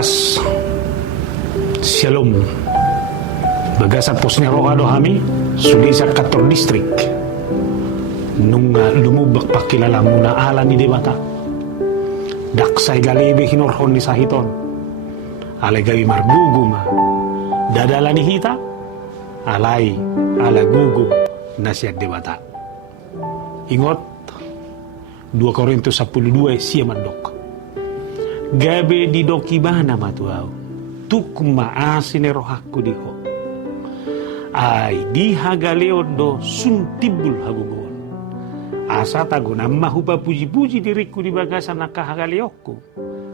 Bukas Shalom bagasan posnya rohado kami sudah sa 14 distrik nung lumubak pakilala muna ala ni debata daksay galebe hinorhon ni sahiton alay gawi marguguma dadala ni hita alay ala gugu na siya debata. Ingot 2 Korintus 12 siya mandok gabe di dokibana matuaw tukma asine rohakku diho ay di hagaleodo suntibul hagugon asa tago na mahupa puji-puji diriku di bagasan nakahagaleokku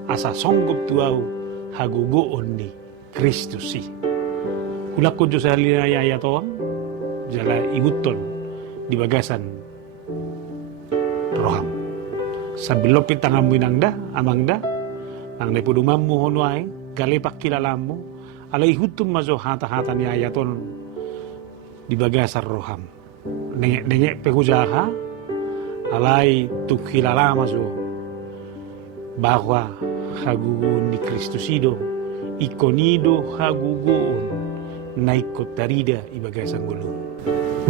asa songgop tuaw hagugoon ni Kristusi hulak ko Diyos alinayayatoon jala iguton di bagasan roham sabilopit tangamu inangda amangda ang naipudumam mo hono ay galipak kilalam mo alay hutum mazo hata-hata ni ayaton di bagasar roham nengek pehujaha alay tukilala mazo bahwa hagugun ni Kristusido ikonido hagugun na ikotarida ibagasan gulong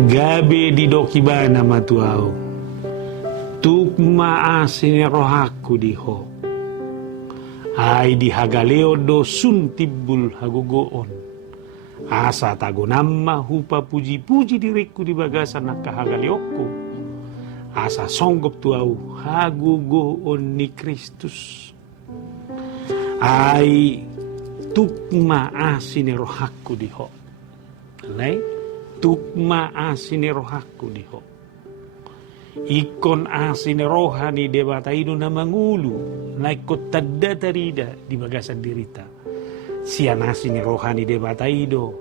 gabi di dokibana matuaw tukma asin rohaku diho ay di hagaleodo suntibul hagugoon asa tagonamma hupa puji-puji diriku di bagasan nakahagaleokku asa songgop tuau hagugoon ni Kristus ay tukma asine rohakku diho alay tukma asine rohakku diho ikon asine rohani debataido na mangulu na ikot tadda tarida di bagasan dirita siya asine rohani debataido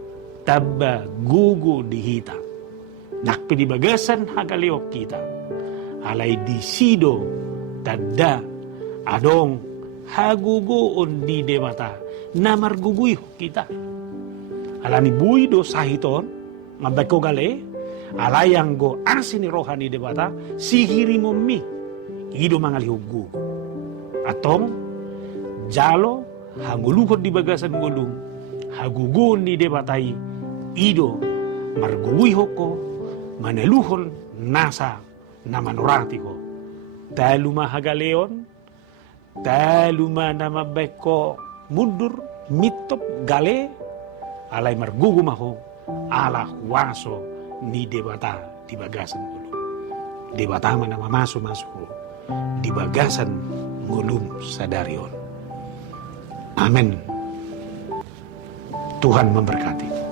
tabba gugu dihita nakpi di bagasan hagaleok kita alay di sido tadda adong hagugoon di debata na marguguy kita alani buido sahiton mabako gale alayang go asini rohani debata sihiri mommi ido mangalihuggu atong jalo hanguluhod di bagasan gulung hagugun ni debatai ido marguwi hoko maneluhon nasa na manurati ko taluma hagaleon taluma na mabeko mundur mitop gale alay margugumaho ala waso ni debata di bagasan gulung debata mana mamaso-maso di bagasan gulung sadarion. Amin. Tuhan memberkati.